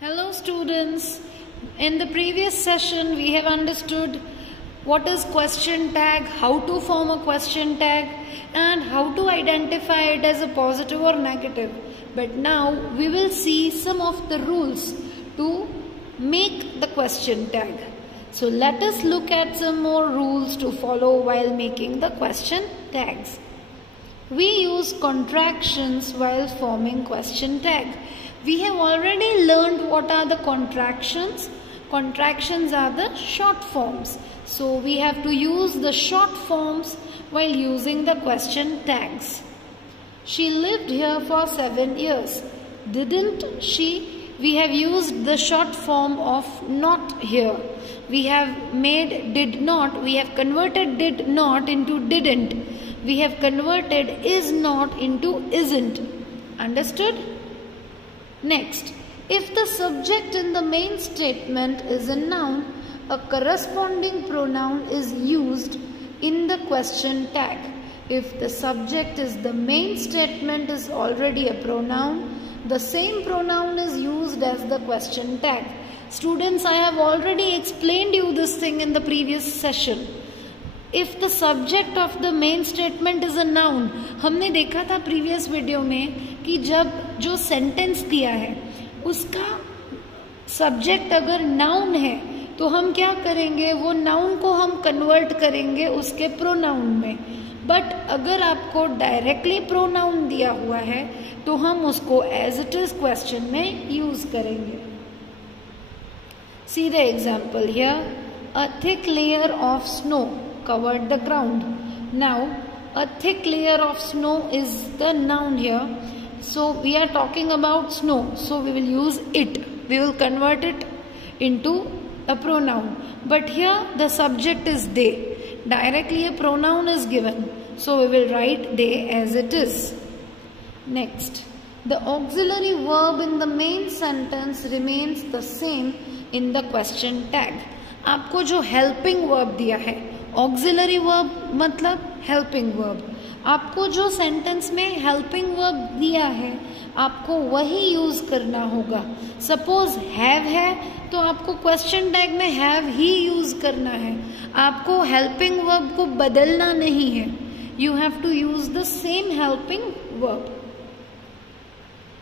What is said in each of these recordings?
Hello students, in the previous session we have understood what is question tag, how to form a question tag and how to identify it as a positive or negative. But now we will see some of the rules to make the question tag. So let us look at some more rules to follow while making the question tags. We use contractions while forming question tag. We have already learned what are the contractions. Contractions are the short forms. So we have to use the short forms while using the question tags. She lived here for 7 years. Didn't she? We have used the short form of not here. We have made did not. We have converted did not into didn't. We have converted is not into isn't. Understood? Next, if the subject in the main statement is a noun, a corresponding pronoun is used in the question tag. If the subject is the main statement is already a pronoun, the same pronoun is used as the question tag. Students, I have already explained you this thing in the previous session. If the subject of the main statement is a noun, हमने देखा था previous video में कि जब जो sentence दिया है उसका subject अगर noun है तो हम क्या करेंगे, वो noun को हम convert करेंगे उसके pronoun में. But अगर आपको directly pronoun दिया हुआ है तो हम उसको as it is question में use करेंगे. See the example here. A thick layer of snow covered the ground. Now, a thick layer of snow is the noun here. So, we are talking about snow. So, we will use it. We will convert it into a pronoun. But here, the subject is they. Directly, a pronoun is given. So, we will write they as it is. Next, the auxiliary verb in the main sentence remains the same in the question tag. आपको जो helping verb दिया है, auxiliary verb मतलब helping verb. आपको जो sentence में helping verb दिया है आपको वही यूज करना होगा. सपोज हैव है तो आपको क्वेश्चन टैग में हैव ही यूज करना है. आपको हेल्पिंग वर्ब को बदलना नहीं है. You have to use the same helping verb.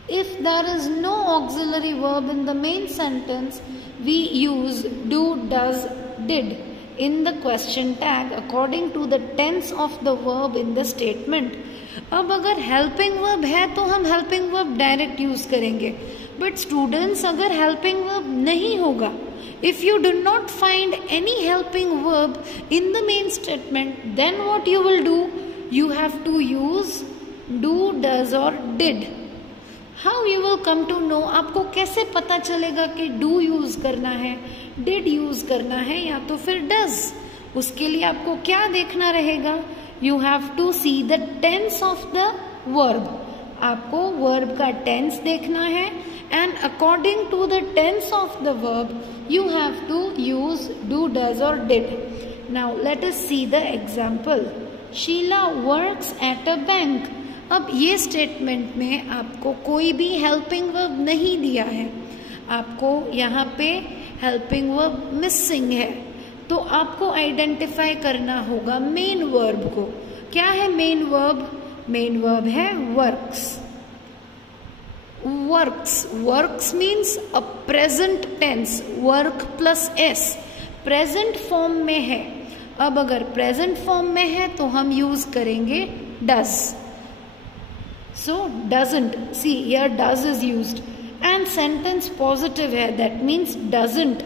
If there is no auxiliary verb in the main sentence, we use do, does, did in the question tag according to the tense of the verb in the statement. अब अगर helping verb है तो हम helping verb direct use करेंगे. But students, अगर helping verb नहीं होगा, if you do not find any helping verb in the main statement, then what you will do? You have to use do, does or did. How you will come to know? आपको कैसे पता चलेगा कि do use करना है, did use करना है या तो फिर does? उसके लिए आपको क्या देखना रहेगा? You have to see the tense of the verb. आपको verb का tense देखना है and according to the tense of the verb you have to use do, does or did. Now let us see the example. Sheila works at a bank. अब ये statement में आपको कोई भी हेल्पिंग वर्ब नहीं दिया है. आपको यहाँ पे हेल्पिंग वर्ब मिसिंग है तो आपको आइडेंटिफाई करना होगा मेन वर्ब को. क्या है मेन वर्ब? मेन वर्ब है works. Works, works means a present tense. Work plus S present form में है. अब अगर प्रेजेंट फॉर्म में है तो हम यूज करेंगे does. So doesn't, see here does is used and sentence positive है, that means doesn't.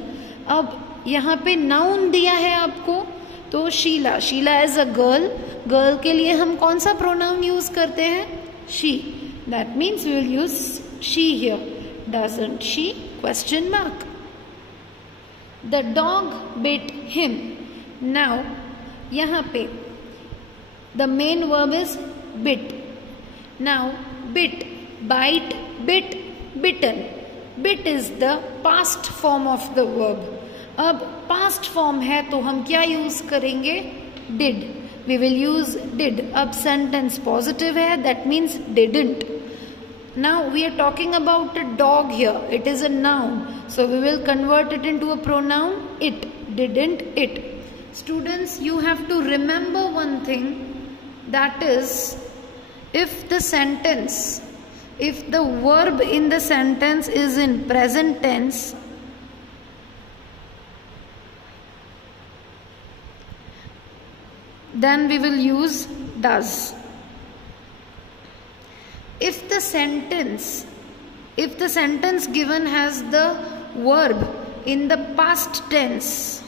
अब यहाँ पे noun दिया है आपको तो Sheela, Sheela is a girl. Girl के लिए हम कौन सा pronoun यूज करते हैं? she. That means we will use she here. Doesn't she? Question mark. The dog bit him. Now यहाँ पे the main verb is bit. Now bit, bite, bit, bitten. Bit is the past form of the verb. अब past form है तो हम क्या use करेंगे? Did. We will use did. अब sentence positive है, that means didn't. Now we are talking about a dog here. It is a noun. So we will convert it into a pronoun. It, didn't it. Students, you have to remember one thing. That is, if the verb in the sentence is in present tense, then we will use does. If the sentence given has the verb in the past tense,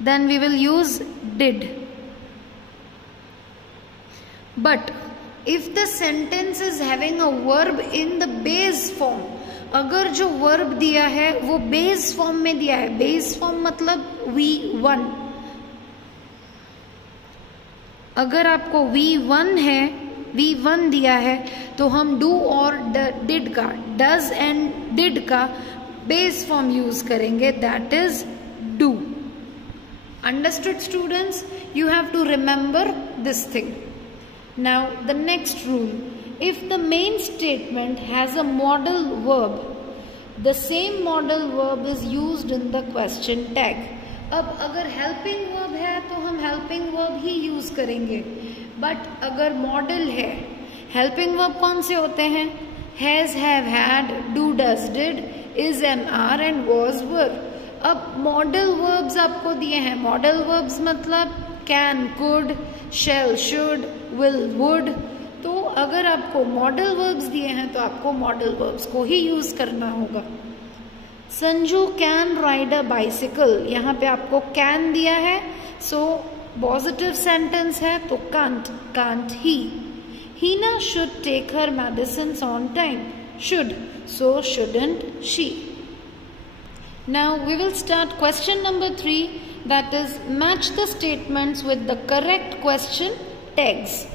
then we will use did. But if the sentence is having a verb in the base form, अगर जो verb दिया है वो base form में दिया है, base form मतलब V1, अगर आपको V1 है, V1 दिया है, तो हम डू और डिड का, डज एंड डिड का बेस फॉर्म यूज करेंगे, that is do. Understood, students? You have to remember this thing. Now the next rule. If the main statement has a modal verb, the same modal verb is used in the question tag. अब अगर helping verb है तो हम helping verb ही use करेंगे. But अगर modal है, helping verb कौन से होते हैं? Has, have, had, do, does, did, is, am, are and was, were. अब मॉडल वर्ब्स आपको दिए हैं. मॉडल वर्ब्स मतलब can, could, shall, should, will, would. तो अगर आपको मॉडल वर्ब्स दिए हैं तो आपको मॉडल वर्ब्स को ही यूज करना होगा. Sanju can ride a bicycle, यहाँ पे आपको कैन दिया है, सो पॉजिटिव सेंटेंस है तो can't, can't he. Heena should take her medicine on time, should, so shouldn't she. Now we will start question number 3, that is match the statements with the correct question tags.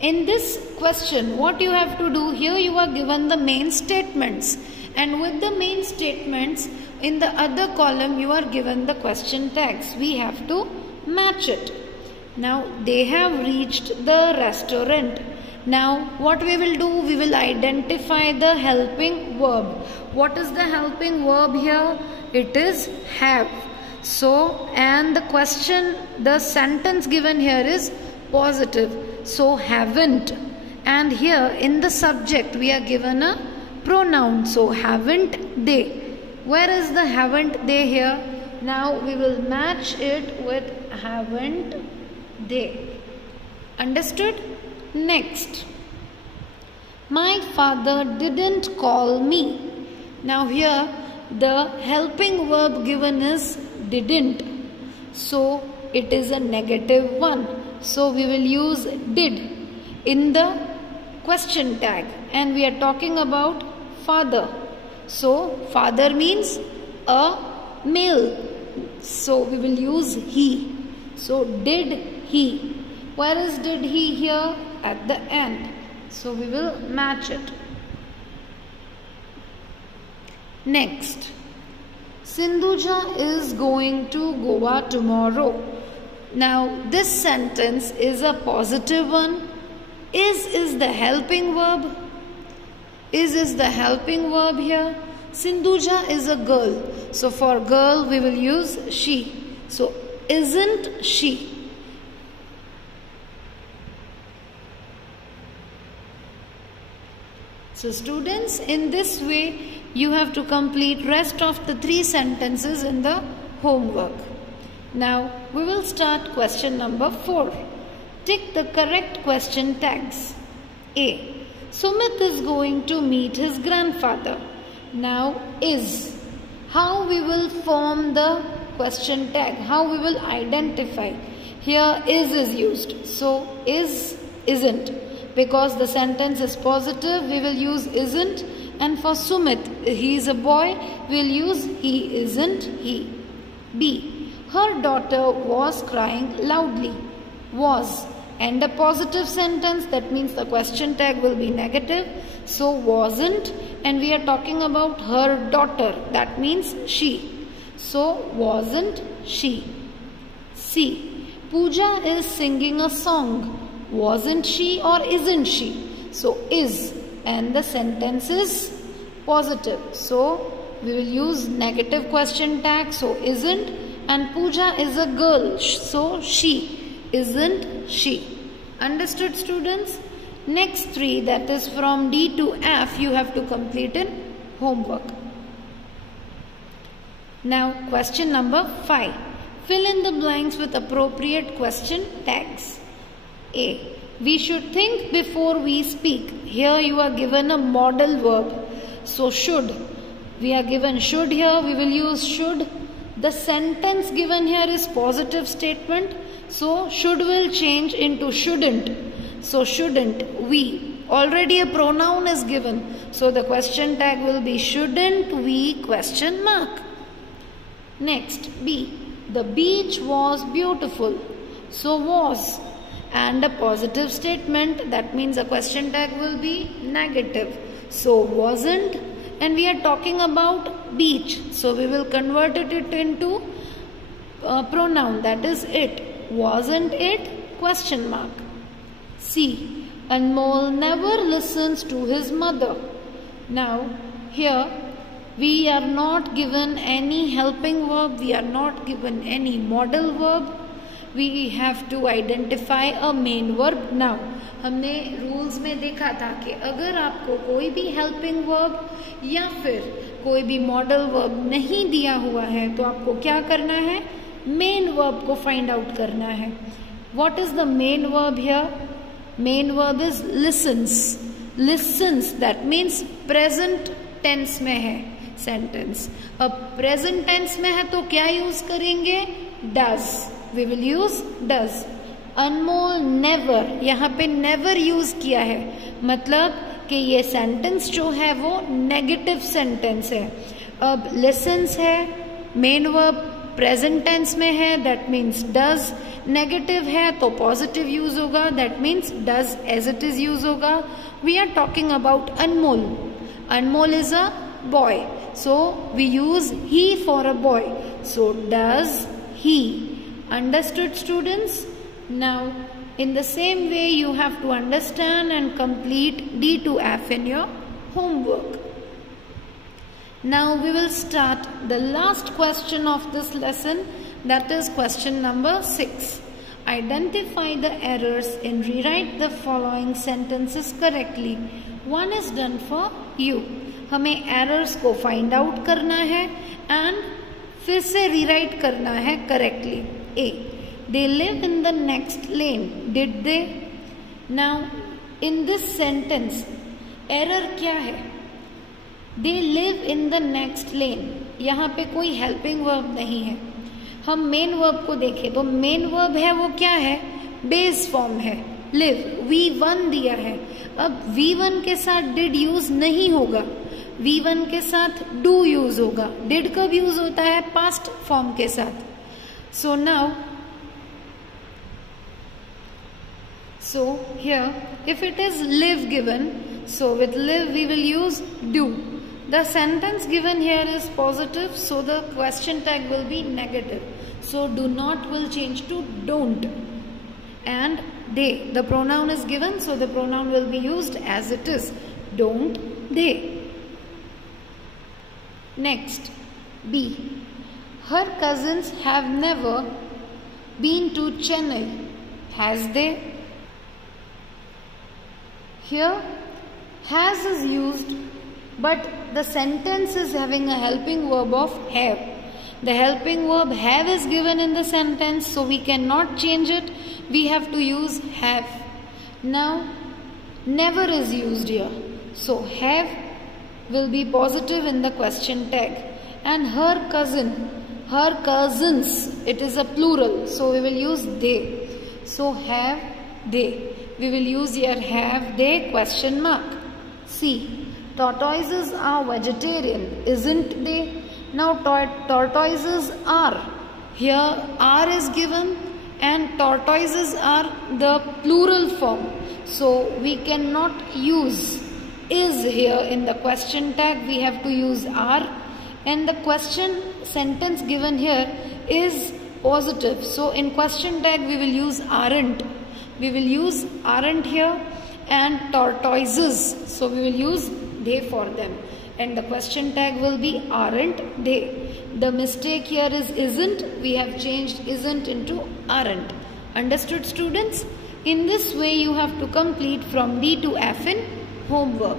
In this question what you have to do, here you are given the main statements and with the main statements in the other column you are given the question tags. We have to match it. Now they have reached the restaurant. Now what we will do, we will identify the helping verb. What is the helping verb here? It is have. So, and the question, the sentence given here is positive. So, haven't. And here in the subject we are given a pronoun. So, haven't they. Where is the haven't they here? Now we will match it with haven't they. Understood? Next. My father didn't call me. Now here the helping verb given is didn't, so it is a negative one, so we will use did in the question tag and we are talking about father. So father means a male, so we will use he. So did he. Where is did he here? At the end, so we will match it. Next, Sindhuja is going to Goa tomorrow. Now this sentence is a positive one. Is the helping verb. Is the helping verb here. Sindhuja is a girl, so for girl we will use she. So isn't she. So students, in this way you have to complete rest of the 3 sentences in the homework. Now we will start question number 4. Tick the correct question tags. A. Sumit is going to meet his grandfather. Now is. How we will form the question tag? How we will identify? Here is used. So is, isn't. Because the sentence is positive, we will use isn't. And for Sumit, he is a boy, we will use he, isn't he. B. Her daughter was crying loudly. Was. And a positive sentence, that means the question tag will be negative. So wasn't, and we are talking about her daughter, that means she. So wasn't she. C. Pooja is singing a song. wasn't she or isn't she? So is, and the sentence is positive. So we will use negative question tag. So isn't, and Pooja is a girl. So she, isn't she? Understood, students? Next three, that is from D to F, you have to complete in homework. Now question number 5. Fill in the blanks with appropriate question tags. A. We should think before we speak. Here you are given a modal verb. So should. We are given should here. We will use should. The sentence given here is positive statement. So should will change into shouldn't. So shouldn't we. Already a pronoun is given. So the question tag will be shouldn't we question mark. Next B. The beach was beautiful. So was. And a positive statement, that means a question tag will be negative. So wasn't, and we are talking about beach. So we will convert it into a pronoun, that is it. Wasn't it? Question mark. C. Anmol never listens to his mother. Now here we are not given any helping verb. We are not given any modal verb. We have to identify a main verb. Now हमने rules में देखा था कि अगर आपको कोई भी helping verb या फिर कोई भी मॉडल वर्ब नहीं दिया हुआ है तो आपको क्या करना है, मेन वर्ब को फाइंड आउट करना है. What is the main verb here? Main verb is listens. Listens that means present tense में है सेंटेंस. अब प्रेजेंट टेंस में है तो क्या यूज करेंगे? Does. We will use does. Anmol never, यहाँ पे never यूज किया है, मतलब कि ये सेंटेंस जो है वो नेगेटिव सेंटेंस है. अब listens है, मेन वर्ब प्रेजेंट टेंस में है, दैट मीन्स does. नेगेटिव है तो पॉजिटिव यूज होगा, that means does as it is use होगा. We are talking about Anmol. Anmol is a boy, so we use he for a boy. So does he. Understood, students? Now in the same way you have to understand and complete D to F in your homework. Now we will start the last question of this lesson, that is question number 6. Identify the errors and rewrite the following sentences correctly. One is done for you. हमें errors को find out करना है and फिर से rewrite करना है correctly. A. They live in the next lane. Did they? Now in this sentence error क्या है? They live in the next lane. यहाँ पे कोई helping verb नहीं है. हम main verb को देखें तो main verb है वो क्या है? base form है live. V1 दिया है. अब V1 के साथ did use नहीं होगा. V1 के साथ do use होगा. did कब use होता है? past form के साथ. So now, so here if it is live given, so with live we will use do. The sentence given here is positive, so the question tag will be negative. So do not will change to don't. And they, the pronoun is given, so the pronoun will be used as it is. Don't they. Next, B. Her cousins have never been to Chennai. Has they? Here, has is used, but the sentence is having a helping verb of have. The helping verb have is given in the sentence, so we cannot change it. We have to use have. Now, never is used here. So, have will be positive in the question tag. And her cousin. Her cousins, it is a plural, so we will use they. So have they. We will use here have they question mark. C. Tortoises are vegetarian, isn't they? Now tortoises are. Here are is given and tortoises are the plural form. So we cannot use is here in the question tag. We have to use are. And the question sentence given here is positive. So in question tag we will use aren't. we will use aren't here, and tortoises, so we will use they for them, and the question tag will be aren't they. The mistake here is isn't, we have changed isn't into aren't. Understood, students? In this way you have to complete from D to F in homework.